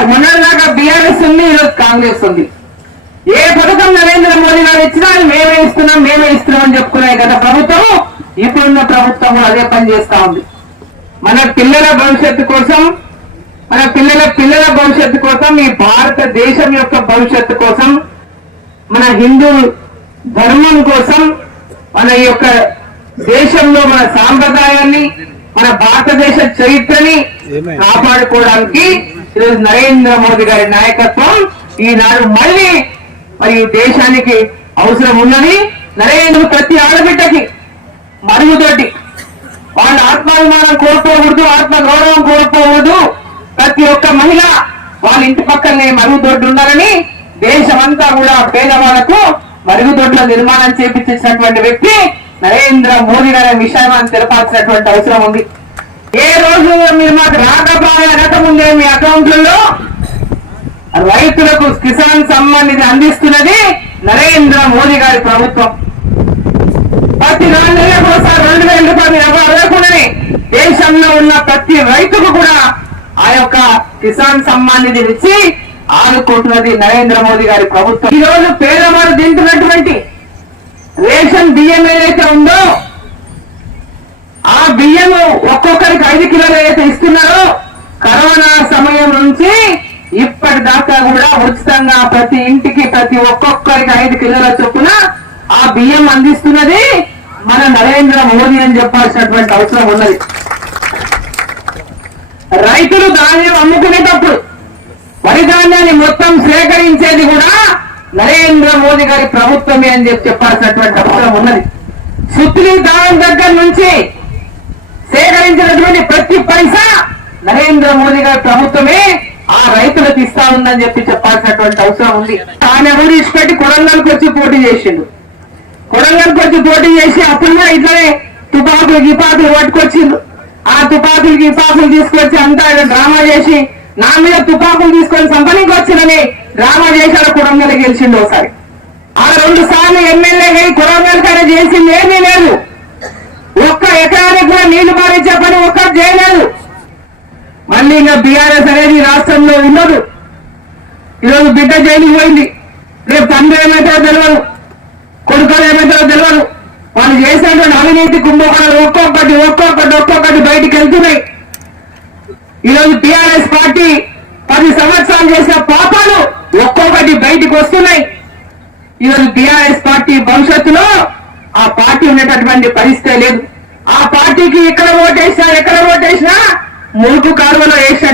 TRS ఉంది ఈరోజు కాంగ్రెస్ ఉంది. ఏ పథకం నరేంద్ర మోదీ గారు ఇచ్చినా మేమే ఇస్తున్నాం మేమే ఇస్తున్నాం అని చెప్పుకునే గత ప్రభుత్వం ఇప్పుడున్న ప్రభుత్వం అదే పని చేస్తా ఉంది. మన పిల్లల భవిష్యత్తు కోసం మన పిల్లల పిల్లల భవిష్యత్తు కోసం ఈ భారతదేశం యొక్క భవిష్యత్తు కోసం మన హిందూ ధర్మం కోసం మన యొక్క దేశంలో మన సాంప్రదాయాన్ని మన భారతదేశ చరిత్రని కాపాడుకోవడానికి ఈరోజు నరేంద్ర మోదీ గారి నాయకత్వం ఈనాడు మళ్ళీ మరియు దేశానికి అవసరం ఉందని నరేంద్ర ప్రతి ఆడబిడ్డకి మరుగుదొడ్డి. వాళ్ళ ఆత్మాభిమానం కోల్పోకూడదు ఆత్మ గౌరవం కోల్పోకూడదు. ప్రతి ఒక్క మహిళ వాళ్ళ ఇంటి పక్కనే మరుగుదొడ్డు ఉండాలని దేశమంతా కూడా పేదవాళ్ళకు మరుగుదొడ్ల నిర్మాణం చేపించినటువంటి వ్యక్తి నరేంద్ర మోదీ గారి విషయం అని తెలపాల్సినటువంటి అవసరం ఉంది. ఏ రోజు మీరు మాకు రాకపోయే అనకముందే మీ అకౌంట్లలో రైతులకు కిసాన్ సమ్మాన్ అందిస్తున్నది నరేంద్ర మోదీ గారి ప్రభుత్వం. ప్రతి నాలుగు నెలలకు ఒకసారి రెండు వేల రూపాయలు ఎవరు అడగకుండానే దేశంలో ఉన్న ప్రతి రైతుకు కూడా ఆ యొక్క కిసాన్ సమ్మాన్ నిధి ఇచ్చి ఆదుకుంటున్నది నరేంద్ర మోదీ గారి ప్రభుత్వం. ఈ రోజు పేదవారు తింటున్నటువంటి రేషన్ బియ్యం ఏదైతే ఉందో ఆ బియ్యము ఒక్కొక్కరికి ఐదు కిలోలు ఏదైతే ఇస్తున్నారో కరోనా సమయం నుంచి ఇప్పటి దాకా కూడా ఉచితంగా ప్రతి ఇంటికి ప్రతి ఒక్కొక్కరికి ఐదు కిలోల చొప్పున ఆ బియ్యం అందిస్తున్నది మన నరేంద్ర మోదీ అని చెప్పాల్సినటువంటి అవసరం ఉన్నది. రైతులు ధాన్యం అమ్ముకునేటప్పుడు వరి ధాన్యాన్ని మొత్తం సేకరించేది కూడా నరేంద్ర మోదీ గారి ప్రభుత్వమే అని చెప్పి చెప్పాల్సినటువంటి అవసరం ఉన్నది. సుత్లీ దానం దగ్గర నుంచి సేకరించినటువంటి ప్రతి పైసా నరేంద్ర మోదీ గారి ప్రభుత్వమే ఆ రైతులకు ఇస్తా ఉందని చెప్పి చెప్పాల్సినటువంటి అవసరం ఉంది. తాను ఎవరు ఇచ్చిపెట్టి కొడంగల్కి వచ్చి పోటీ చేసిండు? కొడంగల్కి వచ్చి పోటీ చేసి అప్పుడు కూడా ఇట్లనే తుపాకులు గిపాకులు పట్టుకొచ్చిండు. ఆ తుపాకులు గిపాకులు తీసుకొచ్చి అంతా డ్రామా చేసి నా మీద తుపాకులు తీసుకొని సంపనీకి వచ్చినని డ్రామా చేశాడు కొడంగల్ గెలిచిండు ఒకసారి. ఆ రెండు సార్లు ఎమ్మెల్యే కొడంగల్ కానీ చేసింది ఏమీ లేదు. ఒక్క ఎకరానికి కూడా నీళ్ళు మారించే పని ఒక్కటి చేయలేదు. మళ్ళీ ఇంకా బీఆర్ఎస్ అనేది ఈ రాష్ట్రంలో ఉండదు. ఈరోజు బిడ్డ జైలుకి పోయింది. రేపు తండ్రి ఏమవుతారో తెలియదు కొడుకులు ఏమవుతారో తెలియదు వాళ్ళు చేసినటువంటి అవినీతి కుంభకోణాలు ఒక్కొక్కటి ఒక్కొక్కటి ఒక్కొక్కటి బయటికి వెళ్తున్నాయి. ఈరోజు టీఆర్ఎస్ పార్టీ పది సంవత్సరాలు చేసిన పాపాలు ఒక్కొక్కటి బయటికి వస్తున్నాయి. ఈరోజు టీఆర్ఎస్ పార్టీ భవిష్యత్తులో ఆ పార్టీ ఉండేటటువంటి పరిస్థితి లేదు. ఆ పార్టీకి ఎక్కడ ఓటేసినా ఎక్కడ ఓటేసినా మురుకు కాలువలో వేసినట్లే